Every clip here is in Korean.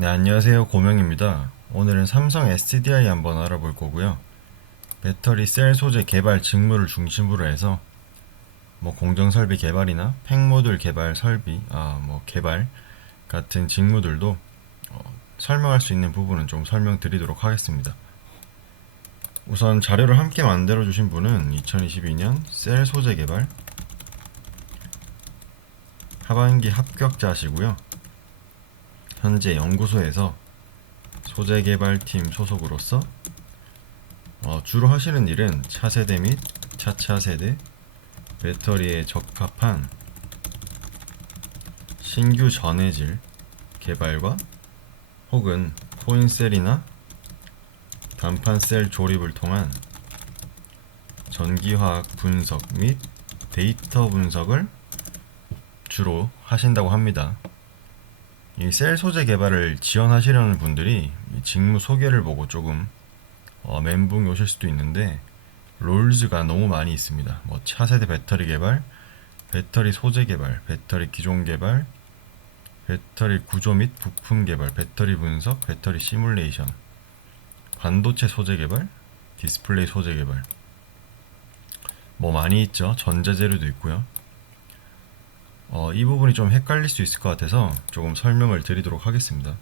네, 안녕하세요. 고명입니다. 오늘은 삼성 SDI 한번 알아볼 거고요. 배터리 셀 소재 개발 직무를 중심으로 해서 공정 설비 개발이나 팩모듈 개발 설비, 개발 같은 직무들도 설명할 수 있는 부분은 좀 설명드리도록 하겠습니다. 우선 자료를 함께 만들어 주신 분은 2022년 셀 소재 개발 하반기 합격자시고요. 현재 연구소에서 소재 개발팀 소속으로서 주로 하시는 일은 차세대 및 차차세대 배터리에 적합한 신규 전해질 개발과 혹은 코인셀이나 단판셀 조립을 통한 전기화학 분석 및 데이터 분석을 주로 하신다고 합니다. 이 셀 소재 개발을 지원하시려는 분들이 이 직무 소개를 보고 조금 멘붕이 오실 수도 있는데 롤즈가 너무 많이 있습니다. 차세대 배터리 개발, 배터리 소재 개발, 배터리 기종 개발, 배터리 구조 및 부품 개발, 배터리 분석, 배터리 시뮬레이션, 반도체 소재 개발, 디스플레이 소재 개발. 많이 있죠. 전자재료도 있고요. 이 부분이 좀 헷갈릴 수 있을 것 같아서 조금 설명을 드리도록 하겠습니다.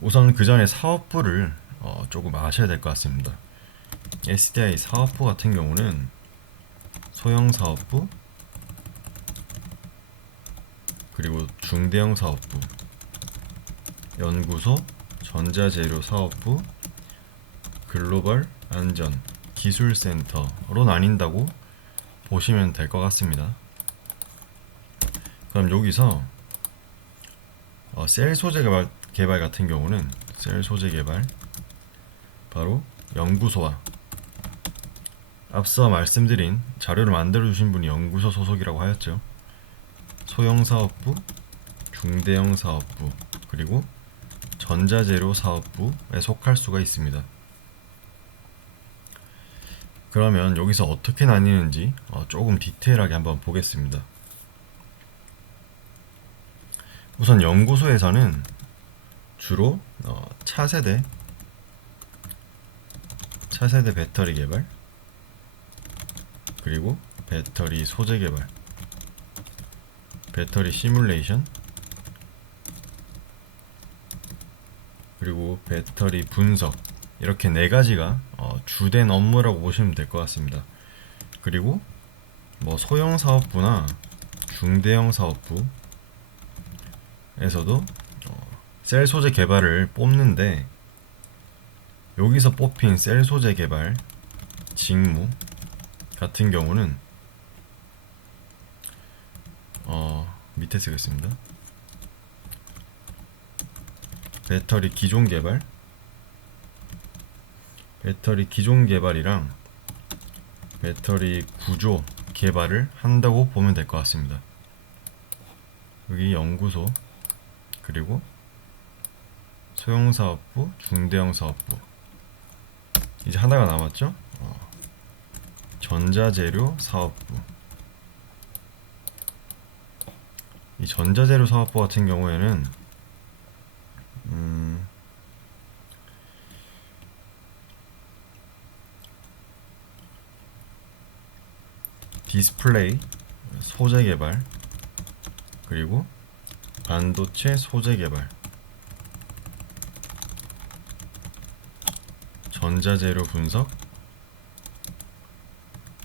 우선 그 전에 사업부를 조금 아셔야 될 것 같습니다. SDI 사업부 같은 경우는 소형 사업부, 그리고 중대형 사업부, 연구소, 전자재료 사업부, 글로벌 안전 기술센터로 나뉜다고 보시면 될 것 같습니다. 그럼 여기서 셀 소재 개발 같은 경우는 셀 소재 개발 바로 연구소와 앞서 말씀드린 자료를 만들어 주신 분이 연구소 소속이라고 하였죠. 소형 사업부, 중대형 사업부, 그리고 전자재료 사업부에 속할 수가 있습니다. 그러면 여기서 어떻게 나뉘는지 조금 디테일하게 한번 보겠습니다. 우선 연구소에서는 주로 차세대 배터리 개발, 그리고 배터리 소재 개발, 배터리 시뮬레이션, 그리고 배터리 분석, 이렇게 네 가지가 주된 업무라고 보시면 될 것 같습니다. 그리고 소형 사업부나 중대형 사업부에서도 셀 소재 개발을 뽑는데, 여기서 뽑힌 셀 소재 개발 직무 같은 경우는 밑에 쓰겠습니다. 배터리 기종 개발이랑 배터리 구조 개발을 한다고 보면 될 것 같습니다. 여기 연구소, 그리고 소형 사업부, 중대형 사업부. 이제 하나가 남았죠? 전자재료 사업부. 이 전자재료 사업부 같은 경우에는 디스플레이 소재 개발, 그리고 반도체 소재 개발, 전자재료 분석,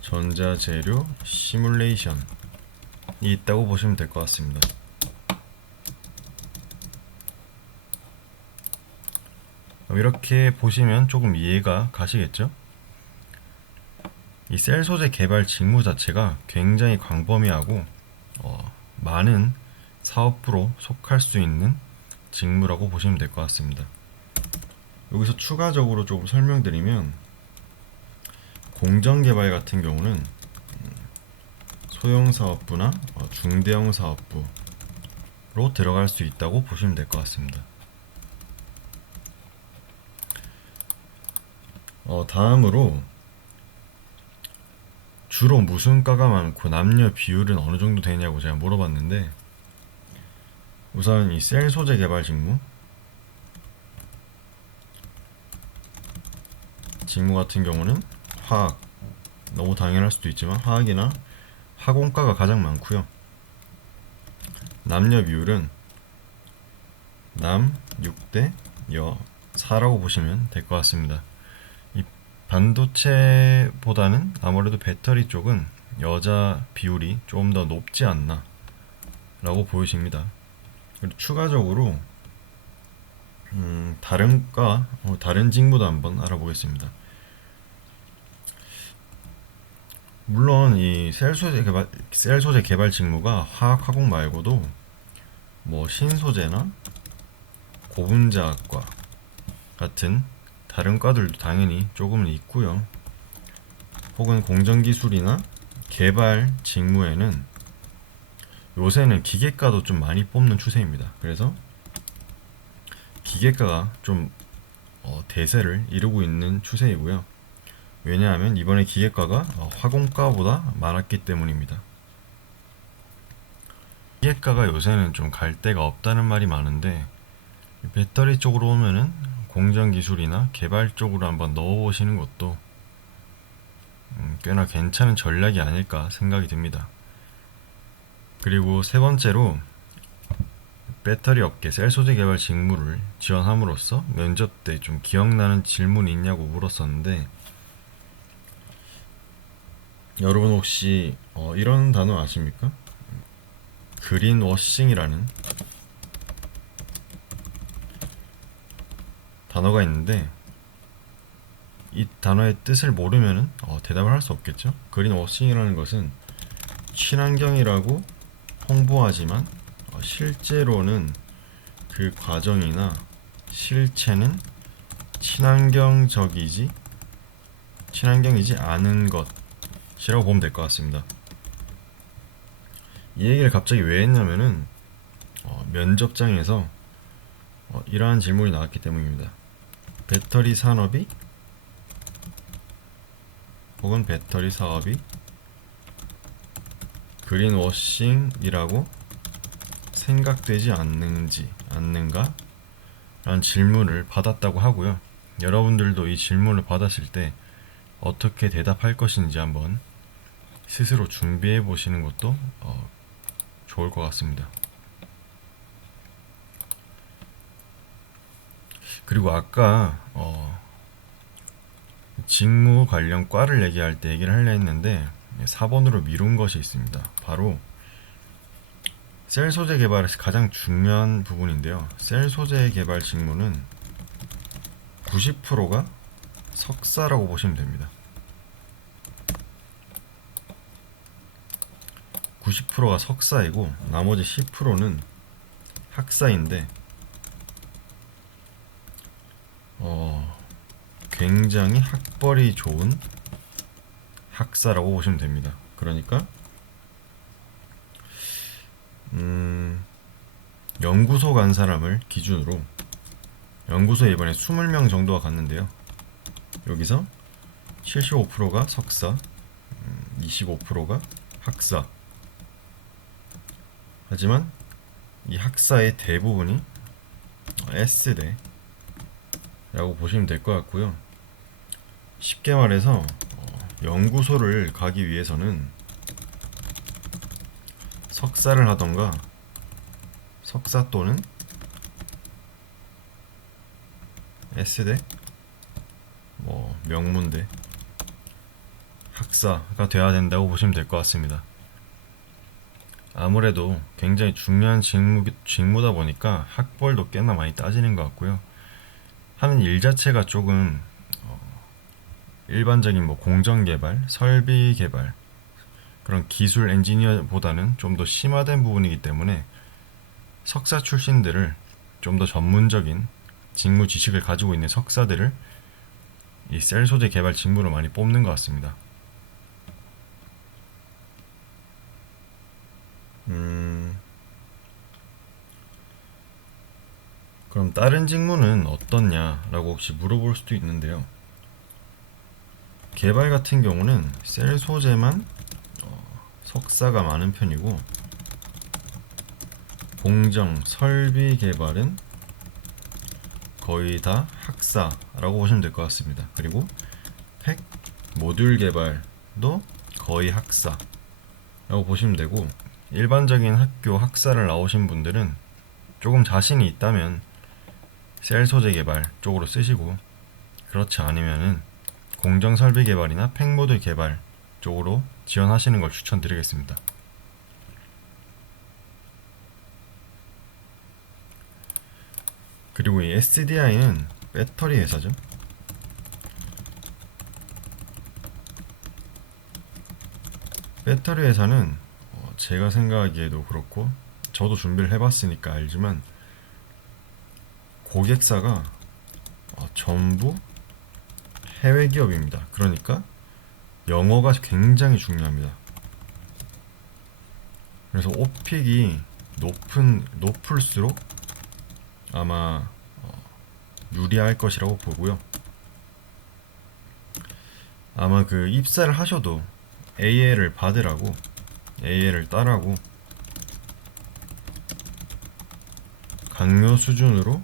전자재료 시뮬레이션이 있다고 보시면 될 것 같습니다. 이렇게 보시면 조금 이해가 가시겠죠? 이 셀 소재 개발 직무 자체가 굉장히 광범위하고 많은 사업부로 속할 수 있는 직무라고 보시면 될 것 같습니다. 여기서 추가적으로 조금 설명드리면, 공정 개발 같은 경우는 소형 사업부나 중대형 사업부로 들어갈 수 있다고 보시면 될 것 같습니다. 다음으로 주로 무슨 과가 많고 남녀 비율은 어느 정도 되냐고 제가 물어봤는데, 우선 이 셀 소재 개발 직무 같은 경우는 화학, 너무 당연할 수도 있지만 화학이나 화공과가 가장 많고요. 남녀 비율은 남 6대 여 4라고 보시면 될 것 같습니다. 이 반도체보다는 아무래도 배터리 쪽은 여자 비율이 좀 더 높지 않나 라고 보여집니다. 그리고 추가적으로 다른 직무도 한번 알아보겠습니다. 물론 이 셀 소재 개발 직무가 화학 화공 말고도 뭐 신소재나 고분자학과 같은 다른 과들도 당연히 조금은 있고요. 혹은 공정기술이나 개발 직무에는 요새는 기계과도 좀 많이 뽑는 추세입니다. 그래서 기계과가 좀 대세를 이루고 있는 추세이고요. 왜냐하면 이번에 기계과가 화공과보다 많았기 때문입니다. 기계과가 요새는 좀 갈 데가 없다는 말이 많은데 배터리 쪽으로 오면은 공정기술이나 개발 쪽으로 한번 넣어보시는 것도 꽤나 괜찮은 전략이 아닐까 생각이 듭니다. 그리고 세 번째로 배터리 업계 셀 소재 개발 직무를 지원함으로써 면접 때 좀 기억나는 질문이 있냐고 물었었는데 여러분 혹시 이런 단어 아십니까? 그린워싱이라는 단어가 있는데 이 단어의 뜻을 모르면은 대답을 할 수 없겠죠. 그린워싱이라는 것은 친환경이라고 홍보하지만 실제로는 그 과정이나 실체는 친환경이지 않은 것이라고 보면 될 것 같습니다. 이 얘기를 갑자기 왜 했냐면은 면접장에서 이러한 질문이 나왔기 때문입니다. 배터리 산업이 혹은 배터리 사업이 그린워싱이라고 생각되지 않는가? 라는 질문을 받았다고 하고요. 여러분들도 이 질문을 받았을 때 어떻게 대답할 것인지 한번 스스로 준비해 보시는 것도 좋을 것 같습니다. 그리고 아까 직무 관련 과를 얘기할 때 얘기를 하려 했는데 4번으로 미룬 것이 있습니다. 바로 셀 소재 개발에서 가장 중요한 부분인데요. 셀 소재 개발 직무는 90%가 석사라고 보시면 됩니다. 90%가 석사이고 나머지 10%는 학사인데 굉장히 학벌이 좋은 학사라고 보시면 됩니다. 그러니까 연구소 간 사람을 기준으로 연구소에 이번에 20명 정도가 갔는데요. 여기서 75%가 석사, 25%가 학사. 하지만 이 학사의 대부분이 S대라고 보시면 될 것 같고요. 쉽게 말해서 연구소를 가기 위해서는 석사를 하던가 석사 또는 S대, 명문대, 학사가 돼야 된다고 보시면 될 것 같습니다. 아무래도 굉장히 중요한 직무다 보니까 학벌도 꽤나 많이 따지는 것 같고요. 하는 일 자체가 조금 일반적인 공정 개발, 설비 개발, 그런 기술 엔지니어보다는 좀 더 심화된 부분이기 때문에 석사 출신들을 좀 더 전문적인 직무 지식을 가지고 있는 석사들을 이 셀 소재 개발 직무로 많이 뽑는 것 같습니다. 그럼 다른 직무는 어떻냐라고 혹시 물어볼 수도 있는데요. 개발 같은 경우는 셀 소재만 석사가 많은 편이고 공정 설비 개발은 거의 다 학사라고 보시면 될 것 같습니다. 그리고 팩 모듈 개발도 거의 학사라고 보시면 되고, 일반적인 학교 학사를 나오신 분들은 조금 자신이 있다면 셀 소재 개발 쪽으로 쓰시고, 그렇지 않으면은 공정 설비 개발이나 팩 모듈 개발 쪽으로 지원하시는 걸 추천드리겠습니다. 그리고 이 SDI는 배터리 회사죠. 배터리 회사는 제가 생각하기에도 그렇고, 저도 준비를 해봤으니까 알지만, 고객사가 전부 해외 기업입니다. 그러니까 영어가 굉장히 중요합니다. 그래서 오픽이 높을수록 아마 유리할 것이라고 보고요. 아마 그 입사를 하셔도 AL을 받으라고, AL을 따라고 강요 수준으로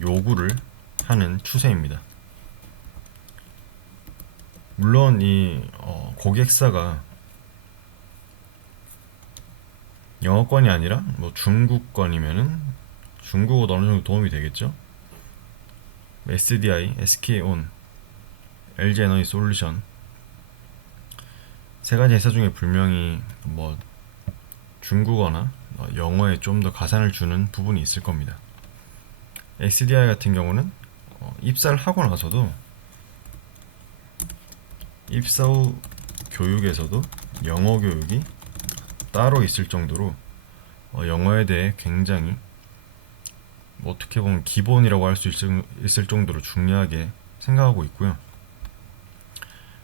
요구를 하는 추세입니다. 물론 이 고객사가 영어권이 아니라 뭐 중국권이면은 중국어도 어느 정도 도움이 되겠죠. SDI, SK온, LG에너지 솔루션 세 가지 회사 중에 분명히 뭐 중국어나 영어에 좀 더 가산을 주는 부분이 있을 겁니다. SDI 같은 경우는 입사를 하고 나서도 입사 후 교육에서도 영어 교육이 따로 있을 정도로 영어에 대해 굉장히 어떻게 보면 기본이라고 할 수 있을 정도로 중요하게 생각하고 있고요.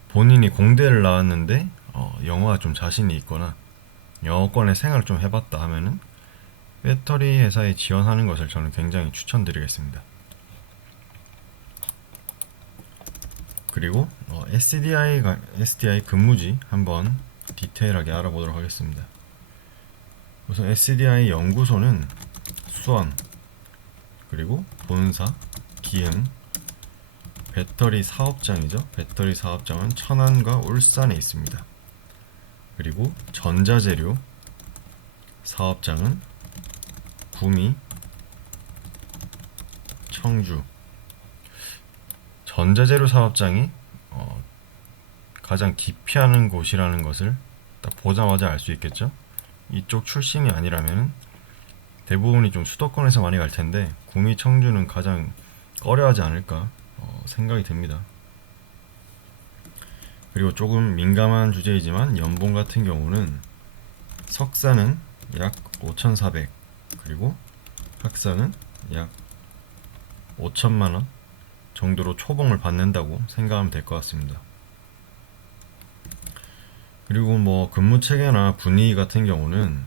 본인이 공대를 나왔는데 영어가 좀 자신이 있거나 영어권에 생활을 좀 해봤다 하면은 배터리 회사에 지원하는 것을 저는 굉장히 추천드리겠습니다. 그리고 SDI 근무지 한번 디테일하게 알아보도록 하겠습니다. 우선 SDI 연구소는 수원, 그리고 본사, 기흥, 배터리 사업장이죠. 배터리 사업장은 천안과 울산에 있습니다. 그리고 전자재료 사업장은 구미, 청주. 전자재료 사업장이 가장 기피하는 곳이라는 것을 딱 보자마자 알 수 있겠죠. 이쪽 출신이 아니라면 대부분이 좀 수도권에서 많이 갈 텐데 구미, 청주는 가장 꺼려하지 않을까 생각이 듭니다. 그리고 조금 민감한 주제이지만 연봉 같은 경우는 석사는 약 5,400, 그리고 학사는 약 5천만원 정도로 초봉을 받는다고 생각하면 될 것 같습니다. 그리고 뭐 근무 체계나 분위기 같은 경우는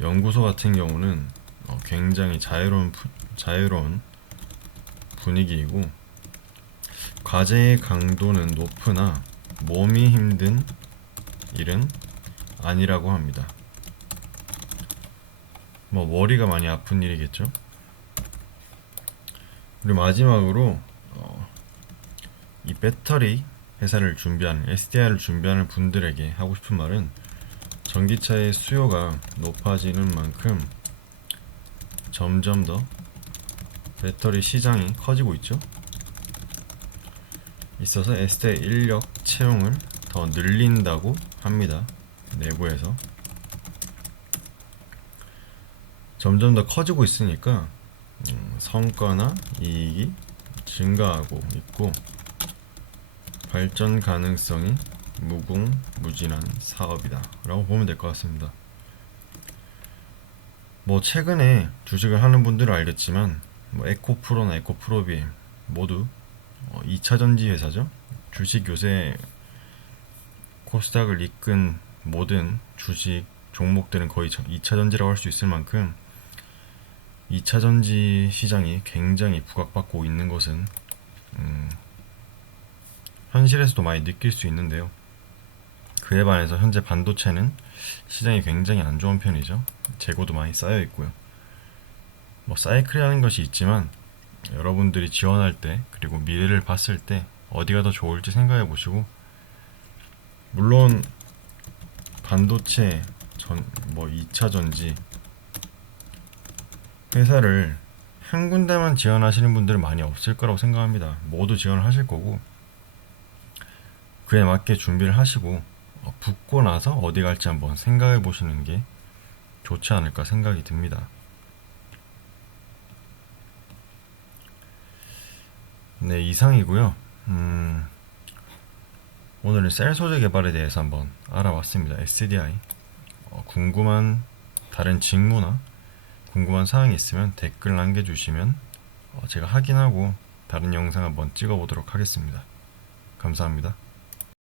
연구소 같은 경우는 굉장히 자유로운 분위기이고, 과제의 강도는 높으나 몸이 힘든 일은 아니라고 합니다. 뭐 머리가 많이 아픈 일이겠죠. 그리고 마지막으로 이 배터리 회사를 준비하는 SDI를 준비하는 분들에게 하고 싶은 말은, 전기차의 수요가 높아지는 만큼 점점 더 배터리 시장이 커지고 있어서 SDI 인력 채용을 더 늘린다고 합니다. 내부에서 점점 더 커지고 있으니까 성과나 이익이 증가하고 있고, 발전 가능성이 무궁무진한 사업이다 라고 보면 될 것 같습니다. 뭐 최근에 주식을 하는 분들은 알겠지만 뭐 에코프로나 에코프로비엠 모두 2차전지 회사죠. 주식 요새 코스닥을 이끈 모든 주식 종목들은 거의 2차전지라고 할 수 있을 만큼 2차전지 시장이 굉장히 부각받고 있는 것은 현실에서도 많이 느낄 수 있는데요. 그에 반해서 현재 반도체는 시장이 굉장히 안 좋은 편이죠. 재고도 많이 쌓여 있고요. 뭐 사이클이라는 것이 있지만 여러분들이 지원할 때 그리고 미래를 봤을 때 어디가 더 좋을지 생각해 보시고, 물론 반도체 뭐 2차 전지 회사를 한 군데만 지원하시는 분들은 많이 없을 거라고 생각합니다. 모두 지원을 하실 거고 그에 맞게 준비를 하시고 붙고 나서 어디 갈지 한번 생각해 보시는 게 좋지 않을까 생각이 듭니다. 네, 이상이고요. 오늘은 셀 소재 개발에 대해서 한번 알아봤습니다. SDI. 궁금한 다른 직무나 궁금한 사항이 있으면 댓글 남겨주시면 제가 확인하고 다른 영상 한번 찍어보도록 하겠습니다. 감사합니다.